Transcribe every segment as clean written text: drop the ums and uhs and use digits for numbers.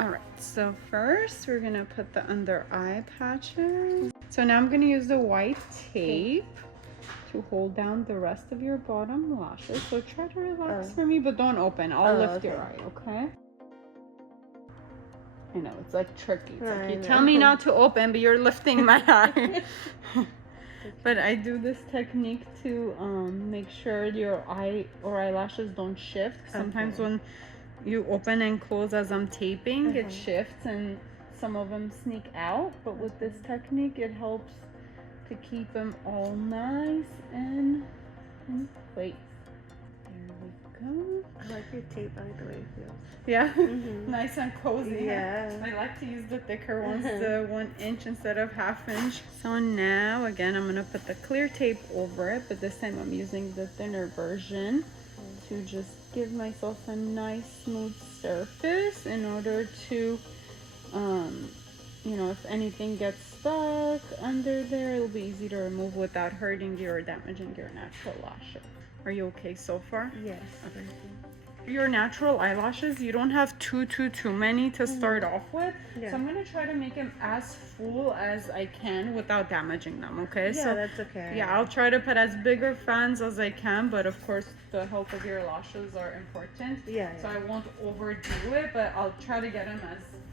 All right, so first we're gonna put the under eye patches. So now I'm gonna use the white tape to hold down the rest of your bottom lashes. So try to relax for me, but don't open. I'll lift your eye, okay? I know, it's like tricky. It's like you tell me not to open, but you're lifting my eye. But I do this technique to make sure your eye or eyelashes don't shift. Sometimes when you open and close as I'm taping, it shifts and some of them sneak out. But with this technique, it helps to keep them all nice and in place. There we go. I like your tape, by the way it feels. Yeah, nice and cozy. Yeah. I like to use the thicker ones, the 1 inch instead of 1/2 inch. So now, again, I'm gonna put the clear tape over it, but this time I'm using the thinner version to just give myself a nice smooth surface in order to, you know, if anything gets stuck under there, it'll be easy to remove without hurting you or damaging your natural lashes. Are you okay so far? Yes. Okay. Your natural eyelashes, you don't have too many to start off with. So I'm gonna try to make them as full as I can without damaging them, okay? Yeah, so that's okay. Yeah, I'll try to put as bigger fans as I can, but of course the health of your lashes are important. Yeah. So I won't overdo it, but I'll try to get them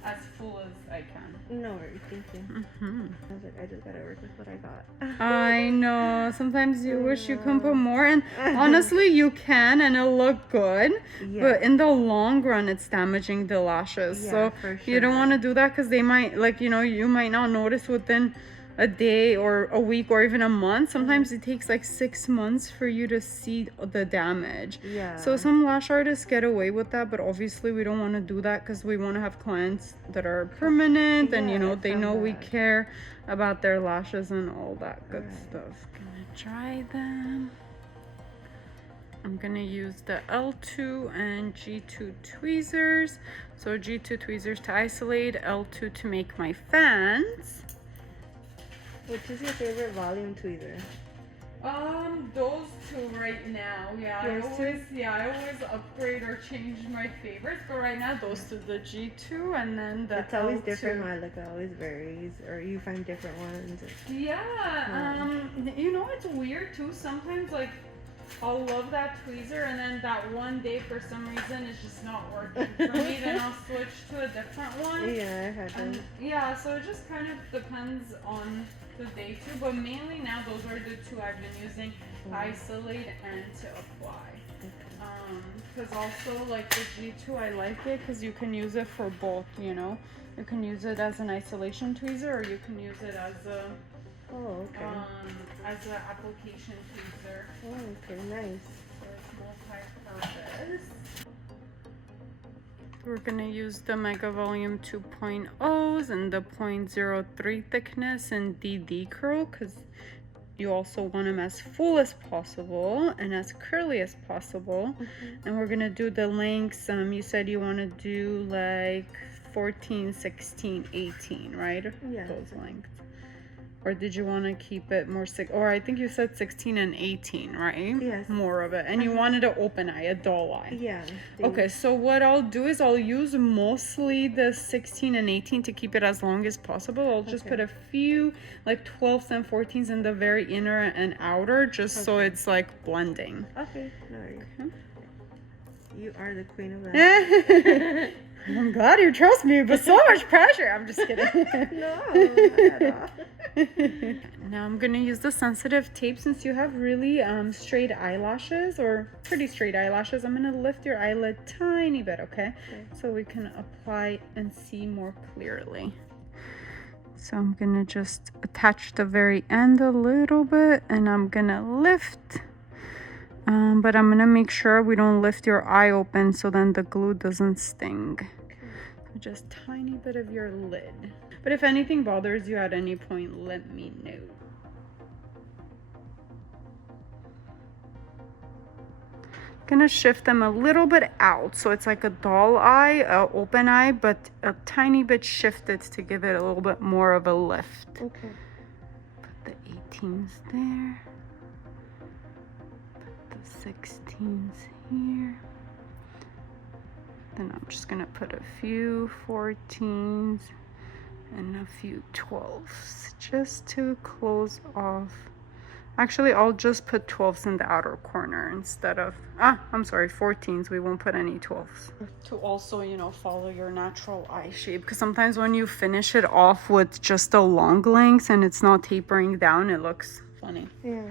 as full as I can. No worries, thank you. I was like, I just gotta work with what I got. I know. Sometimes you wish you can put more, and honestly, you can, and it'll look good. Yeah. But in the long run, it's damaging the lashes. Yeah, so for you don't sure. want to do that because they might, like, you know, you might not notice within a day or a week or even a month. Sometimes it takes like 6 months for you to see the damage. Yeah. So some lash artists get away with that, but obviously we don't want to do that because we want to have clients that are permanent and, you know, they know we care about their lashes and all that good stuff. Gonna dry them. I'm gonna use the L2 and G2 tweezers. So G2 tweezers to isolate, L2 to make my fans. Which is your favorite volume tweezer? Those two right now. Yeah, I always upgrade or change my favorites, but right now those two, the G2 and then the It's always L2. different, like it always varies, or you find different ones. Yeah, you know, it's weird too. Sometimes, like, I'll love that tweezer, and then that one day for some reason it's just not working for me. Then I'll switch to a different one. Yeah, I had that. Yeah, so it just kind of depends on the day too, but mainly now those are the two I've been using, to isolate and to apply. Because also, like, the G2, I like it because you can use it for both, you know. You can use it as an isolation tweezer, or you can use it as a as an application tweezer. Oh, okay, nice. So it's multi-purpose. We're gonna use the Mega Volume 2.0s and the 0.03 thickness and DD curl because you also want them as full as possible and as curly as possible. And we're gonna do the lengths. You said you want to do like 14, 16, 18, right? Yeah. Those lengths. Or did you want to keep it more or I think you said 16 and 18, right? Yes. More of it. And you wanted an open eye, a dull eye. Yeah. Okay, so what I'll do is I'll use mostly the 16 and 18 to keep it as long as possible. I'll just put a few like 12s and 14s in the very inner and outer just so it's like blending. Okay, no worries. You are the queen of that. I'm glad you trust me, but so much pressure. I'm just kidding. No, not at all. Now I'm gonna use the sensitive tape. Since you have really straight eyelashes or pretty straight eyelashes, I'm gonna lift your eyelid tiny bit, okay? So we can apply and see more clearly. So I'm gonna just attach the very end a little bit and I'm gonna lift. But I'm gonna make sure we don't lift your eye open so then the glue doesn't sting. So just tiny bit of your lid. But if anything bothers you at any point, let me know. Gonna shift them a little bit out so it's like a doll eye, open eye, but a tiny bit shifted to give it a little bit more of a lift. Okay. Put the 18s there. Put the 16s here. Then I'm just gonna put a few 14s and a few 12s just to close off. Actually, I'll just put 12s in the outer corner instead of, I'm sorry, 14s. We won't put any 12s. To also, you know, follow your natural eye shape, because sometimes when you finish it off with just a long length and it's not tapering down, it looks funny. Yeah.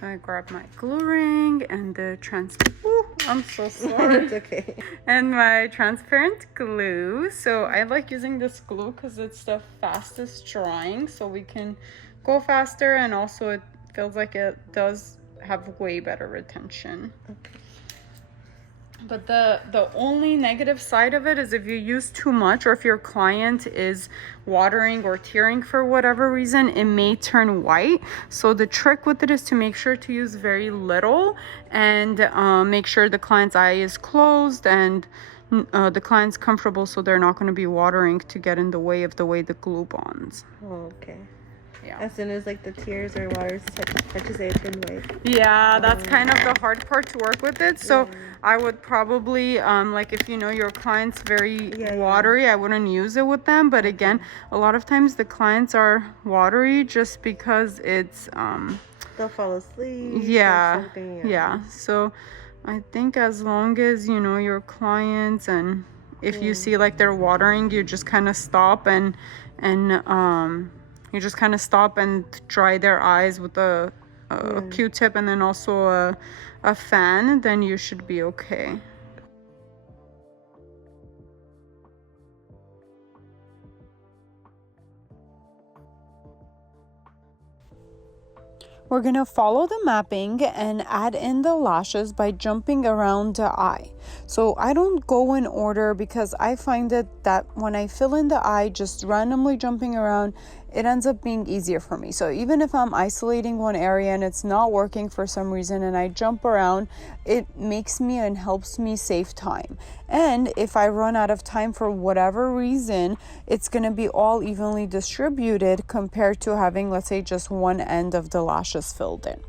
So I grab my glue ring and the I'm so sorry. It's okay. And my transparent glue. So I like using this glue because it's the fastest drying, so we can go faster, and also it feels like it does have way better retention. Okay. But the only negative side of it is if you use too much, or if your client is watering or tearing for whatever reason, it may turn white. So the trick with it is to make sure to use very little, and make sure the client's eye is closed and the client's comfortable, so they're not going to be watering to get in the way of the way the glue bonds. Oh, okay. Yeah. As soon as like the tears or water touches it, it's in white. Yeah, that's kind of the hard part to work with it. So I would probably like, if you know your client's very watery, I wouldn't use it with them. But again, a lot of times the clients are watery just because it's they'll fall asleep. Yeah. So I think as long as you know your clients, and if you see like they're watering, you just kind of stop and you just kind of stop and dry their eyes with a Q-tip, and then also a fan, then you should be okay. We're going to follow the mapping and add in the lashes by jumping around the eye. So I don't go in order, because I find that when I fill in the eye, just randomly jumping around, it ends up being easier for me. So even if I'm isolating one area and it's not working for some reason and I jump around, it makes me and helps me save time. And if I run out of time for whatever reason, it's going to be all evenly distributed compared to having, let's say, just one end of the lashes filled in.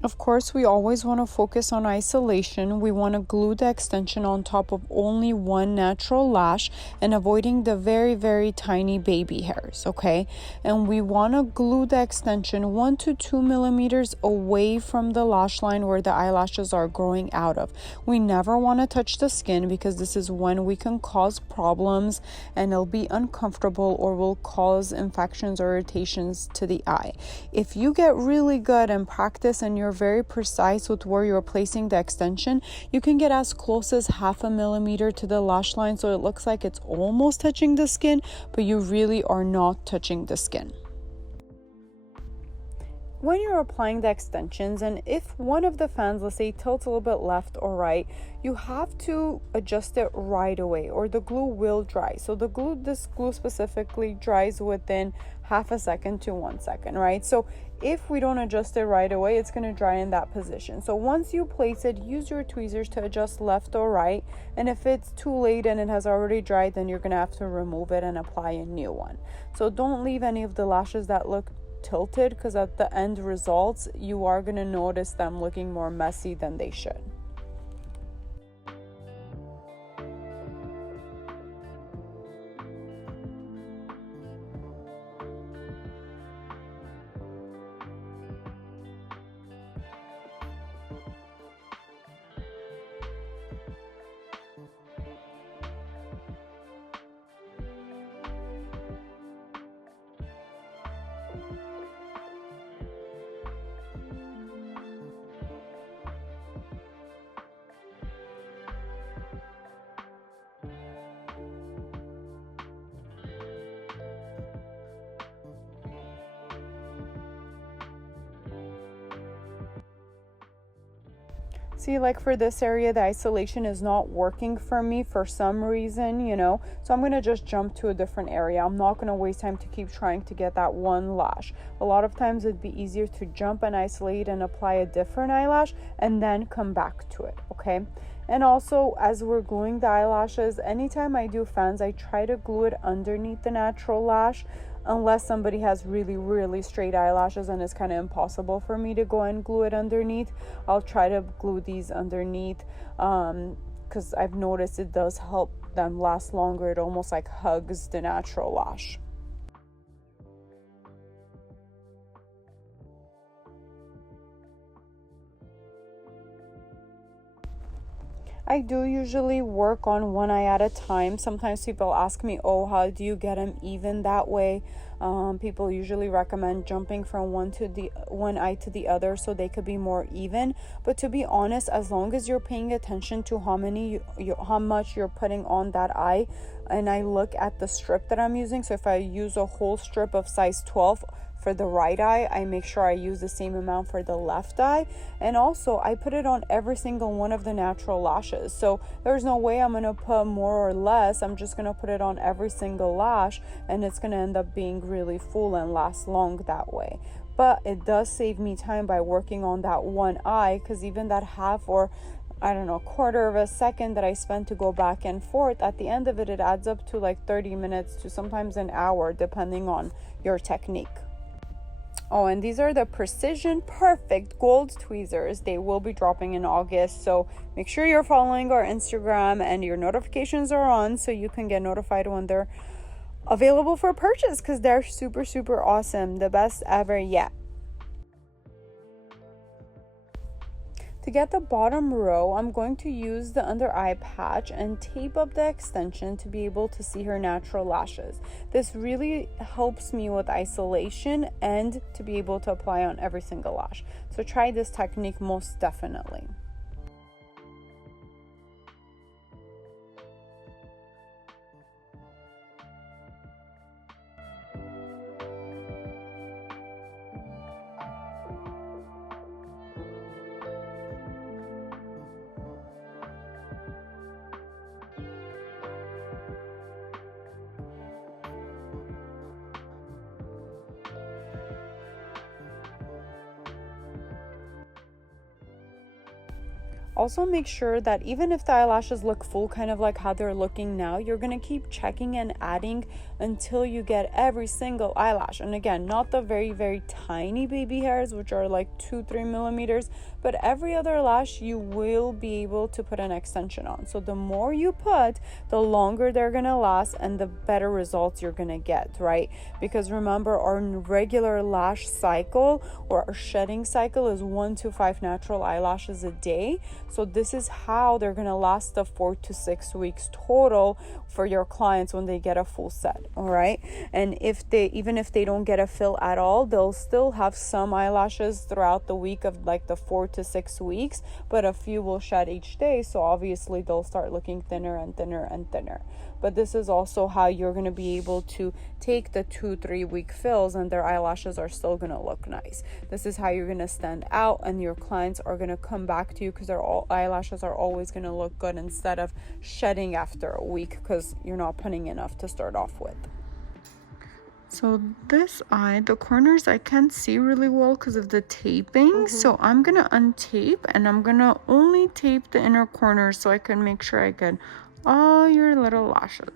Of course, we always want to focus on isolation. We want to glue the extension on top of only one natural lash and avoiding the very, very tiny baby hairs, okay? And we want to glue the extension 1 to 2 millimeters away from the lash line where the eyelashes are growing out of. We never want to touch the skin, because this is when we can cause problems and it'll be uncomfortable or will cause infections or irritations to the eye. If you get really good and practice and you're very precise with where you're placing the extension, you can get as close as 0.5 millimeter to the lash line, so it looks like it's almost touching the skin, but you really are not touching the skin. When you're applying the extensions, and if one of the fans, let's say, tilts a little bit left or right, you have to adjust it right away or the glue will dry. So this glue specifically dries within 0.5 second to 1 second, right? So if we don't adjust it right away, it's going to dry in that position. So once you place it, use your tweezers to adjust left or right. And if it's too late and it has already dried, then you're going to have to remove it and apply a new one. So don't leave any of the lashes that look tilted, because at the end results, you are going to notice them looking more messy than they should. See, like for this area, the isolation is not working for me for some reason, you know, so I'm going to just jump to a different area. I'm not going to waste time to keep trying to get that one lash. A lot of times it'd be easier to jump and isolate and apply a different eyelash and then come back to it, okay? And also, as we're gluing the eyelashes, anytime I do fans, I try to glue it underneath the natural lash, unless somebody has really, really straight eyelashes and it's kind of impossible for me to go and glue it underneath. I'll try to glue these underneath. because I've noticed it does help them last longer. It almost like hugs the natural lash. I do usually work on one eye at a time. Sometimes people ask me, oh, how do you get them even that way? People usually recommend jumping from one eye to the other so they could be more even. But to be honest, as long as you're paying attention to how much you're putting on that eye, and I look at the strip that I'm using. So if I use a whole strip of size 12 for the right eye, I make sure I use the same amount for the left eye. And also I put it on every single one of the natural lashes, so there's no way I'm gonna put more or less. I'm just gonna put it on every single lash, and it's gonna end up being really full and last long that way. But it does save me time by working on that one eye, because even that half or I don't know, quarter of a second that I spend to go back and forth, at the end of it, it adds up to like 30 minutes to sometimes an hour, depending on your technique. Oh, and these are the Precision Perfect Gold Tweezers. They will be dropping in August, so make sure you're following our Instagram and your notifications are on so you can get notified when they're available for purchase, because they're super, super awesome. The best ever yet. To get the bottom row, I'm going to use the under eye patch and tape up the extension to be able to see her natural lashes. This really helps me with isolation and to be able to apply on every single lash. So try this technique most definitely. Also make sure that even if the eyelashes look full, kind of like how they're looking now, you're going to keep checking and adding until you get every single eyelash. And again, not the very, very tiny baby hairs, which are like 2-3 millimeters, but every other lash you will be able to put an extension on. So the more you put, the longer they're going to last and the better results you're going to get, right? Because remember, our regular lash cycle or our shedding cycle is 1 to 5 natural eyelashes a day. So this is how they're going to last the 4 to 6 weeks total for your clients when they get a full set. All right. And even if they don't get a fill at all, they'll still have some eyelashes throughout the week of like the 4 to 6 weeks, but a few will shed each day. So obviously they'll start looking thinner and thinner and thinner. But this is also how you're going to be able to take the 2-3 week fills and their eyelashes are still going to look nice. This is how you're going to stand out and your clients are going to come back to you, because their eyelashes are always going to look good instead of shedding after a week because you're not putting enough to start off with. So this eye, the corners I can't see really well because of the taping. So I'm going to untape and I'm going to only tape the inner corners so I can make sure I get all your little lashes.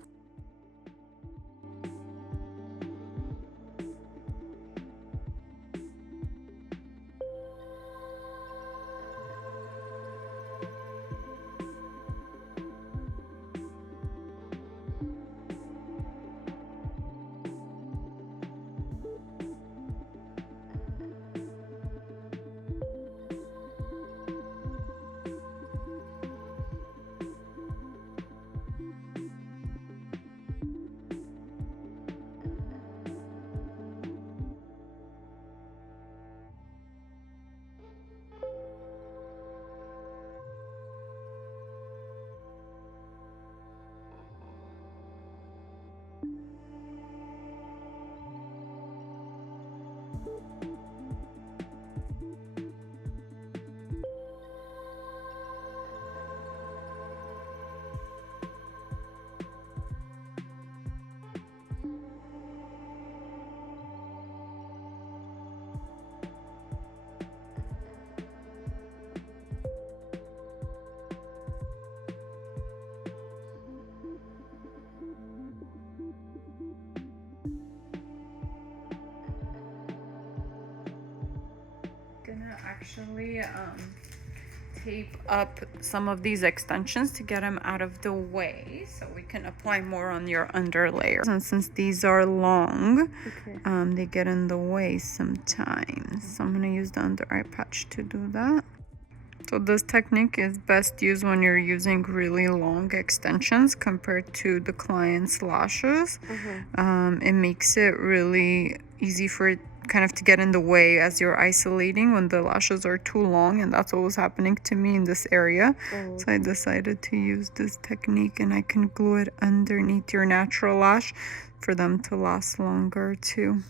Actually tape up some of these extensions to get them out of the way so we can apply more on your under layer. And since these are long, they get in the way sometimes. So I'm going to use the under eye patch to do that. So this technique is best used when you're using really long extensions compared to the client's lashes. It makes it really easy for it kind of to get in the way as you're isolating when the lashes are too long, and that's what was happening to me in this area. So I decided to use this technique, and I can glue it underneath your natural lash for them to last longer too.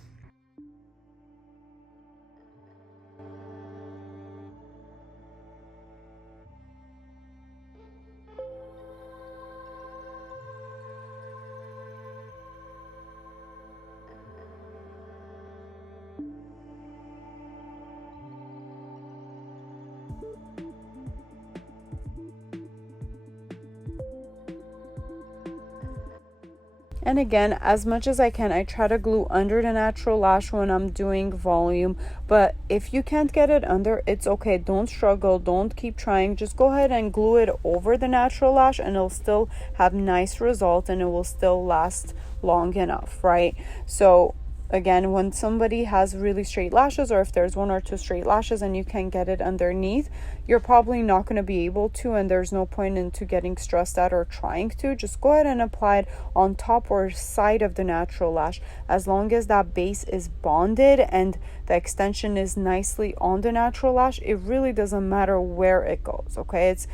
And again, as much as I can, I try to glue under the natural lash when I'm doing volume. But if you can't get it under, it's okay. Don't struggle. Don't keep trying. Just go ahead and glue it over the natural lash, and it'll still have nice results, and it will still last long enough, right? So again, when somebody has really straight lashes, or if there's one or two straight lashes and you can get it underneath, you're probably not going to be able to, and there's no point into getting stressed out or trying to. Just go ahead and apply it on top or side of the natural lash. As long as that base is bonded and the extension is nicely on the natural lash, it really doesn't matter where it goes, okay? It's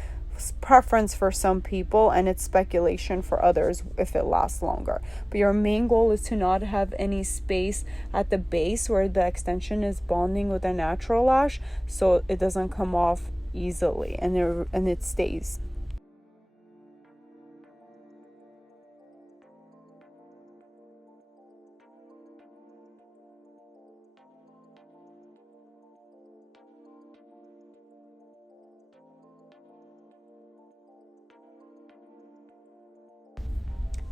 preference for some people and it's speculation for others if it lasts longer. But your main goal is to not have any space at the base where the extension is bonding with the natural lash, so it doesn't come off easily and it stays.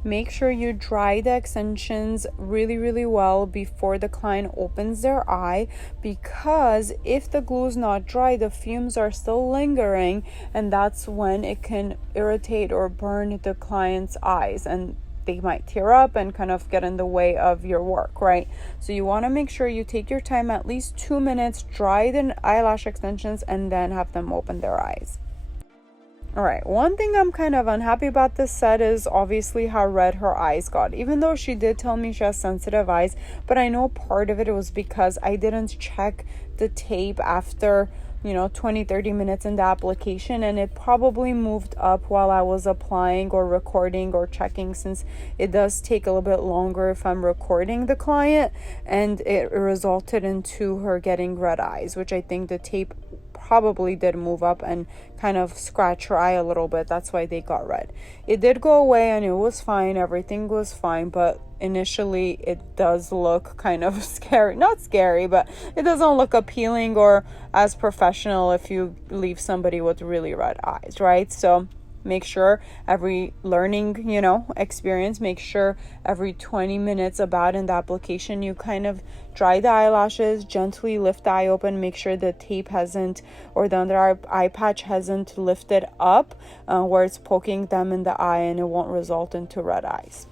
Make sure you dry the extensions really well before the client opens their eye, because if the glue is not dry, the fumes are still lingering, and that's when it can irritate or burn the client's eyes, and they might tear up and kind of get in the way of your work, right? So you want to make sure you take your time, at least 2 minutes, dry the eyelash extensions, and then have them open their eyes. All right, one thing I'm kind of unhappy about this set is obviously how red her eyes got, even though she did tell me she has sensitive eyes. But I know part of it was because I didn't check the tape after 20-30 minutes in the application, and it probably moved up while I was applying or recording or checking, since it does take a little bit longer if I'm recording the client, and it resulted into her getting red eyes, which I think the tape probably did move up and kind of scratch her eye a little bit. That's why they got red. It did go away and it was fine. Everything was fine, but initially it does look kind of scary. Not scary, but it doesn't look appealing or as professional if you leave somebody with really red eyes, right? So make sure every learning, experience, make sure every 20 minutes about in the application, you kind of dry the eyelashes, gently lift the eye open, make sure the tape hasn't, or the under eye patch hasn't lifted up where it's poking them in the eye, and it won't result into red eyes.